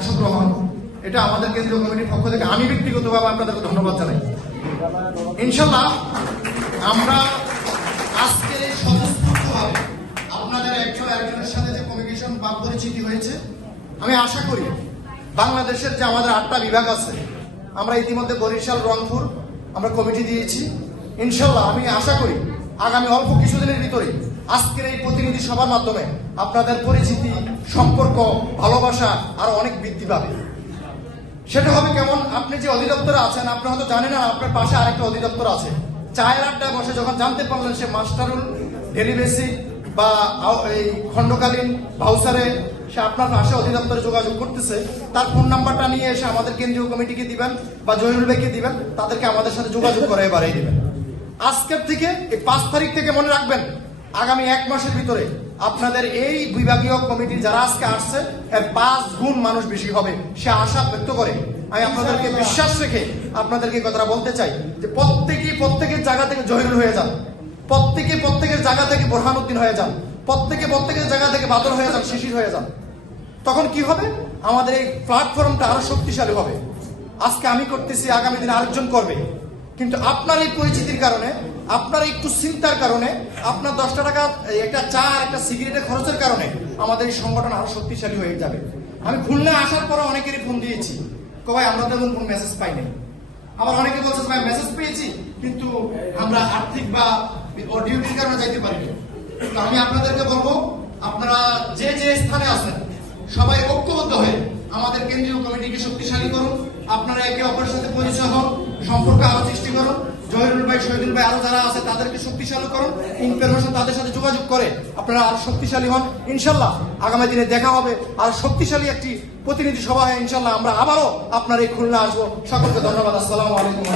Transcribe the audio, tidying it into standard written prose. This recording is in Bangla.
অংশগ্রহণ, এটা আমাদের কেন্দ্রীয় কমিটির পক্ষ থেকে আমি ব্যক্তিগতভাবে আপনাদেরকে ধন্যবাদ জানাই। ইনশাল্লাহ আমরা আজকে স্বতঃস্ফূর্তভাবে আপনাদের একজন একজনের সাথে যে কমিউনিকেশন বা পরিচিতি হয়েছে, আমি আশা করি বাংলাদেশের যে আমাদের 8টা বিভাগ আছে, আমরা ইতিমধ্যে বরিশাল, রংপুর আমরা কমিটি দিয়েছি। ইনশাল্লাহ আমি আশা করি আগামী অল্প কিছুদিনের ভিতরে আজকের এই প্রতিনিধি সভার মাধ্যমে আপনাদের পরিচিতি, সম্পর্ক, ভালোবাসা আরো অনেক বৃদ্ধি পাবে। সেটা হবে কেমন, আপনি যে অধিদপ্তরে আছেন আপনি হয়তো জানেন না আপনার পাশে আরেকটা অধিদপ্তর আছে। চায়ের আড্ডায় বসে যখন জানতে পারলেন সে মাস্টারুল, ডেলি বেসিক বা এই খণ্ডকালীন ভাউচারে সে আপনার পাশে অধিদপ্তরে যোগাযোগ করতেছে, তার ফোন নাম্বারটা নিয়ে এসে আমাদের কেন্দ্রীয় কমিটিকে দিবেন বা জহিরুল ভাইকে দিবেন, তাদেরকে আমাদের সাথে যোগাযোগ করে বাড়িয়ে দিবেন। আজকের থেকে এই 5 তারিখ থেকে মনে রাখবেন, আগামী 1 মাসের ভিতরে আপনাদের এই বিভাগীয় কমিটির যারা আজকে আসছে এর 5 গুণ মানুষ বেশি হবে, সে আশা ব্যক্ত করে আমি আপনাদেরকে বিশ্বাস রেখে আপনাদেরকে কথাটা বলতে চাই যে প্রত্যেকের জায়গা থেকে জহিরুল হয়ে যান, প্রত্যেকের জায়গা থেকে বোরহানুদ্দিন হয়ে যান, প্রত্যেকের জায়গা থেকে বাদল হয়ে যান, শিশির হয়ে যান। তখন কি হবে, আমাদের এই প্ল্যাটফর্মটা আরো শক্তিশালী হবে। আজকে আমি করতেছি, আগামী দিনে আরেকজন করবে, কিন্তু আপনার এই পরিচিতির কারণে, আপনার একটু চিন্তার কারণে, আপনার 10টা টাকা একটা চা আর একটা সিগারেটের খরচের কারণে আমাদের এই সংগঠন আরো শক্তিশালী হয়ে যাবে। আমি খুলনা আসার পরে অনেকেরই ফোন দিয়েছি, ভাই আমরা তো কোনো মেসেজ পাই নাই। আবার অনেকে বলছে ভাই মেসেজ পেয়েছি কিন্তু আমরা আর্থিক বা ডিউটির কারণে যাইতে পারিনি। তো আমি আপনাদেরকে বলবো, আপনারা যে যে স্থানে আছেন সবাই ঐক্যবদ্ধ হয়ে আমাদের কেন্দ্রীয় কমিটিকে শক্তিশালী করুন। আপনারা একে অপরের সাথে পরিচয় হন, সম্পর্ক আরো সৃষ্টি করুন। জহিরুল ভাই, শহীদুল ভাই আরো যারা আছে তাদেরকে শক্তিশালী করুন। ইনফরমেশন তাদের সাথে যোগাযোগ করে আপনারা আরো শক্তিশালী হন। ইনশাল্লাহ আগামী দিনে দেখা হবে আর শক্তিশালী একটি প্রতিনিধি সভা হয়। ইনশাল্লাহ আমরা আবারও আপনার এই খুলনা আসবো। সকলকে ধন্যবাদ। আসসালামু আলাইকুম।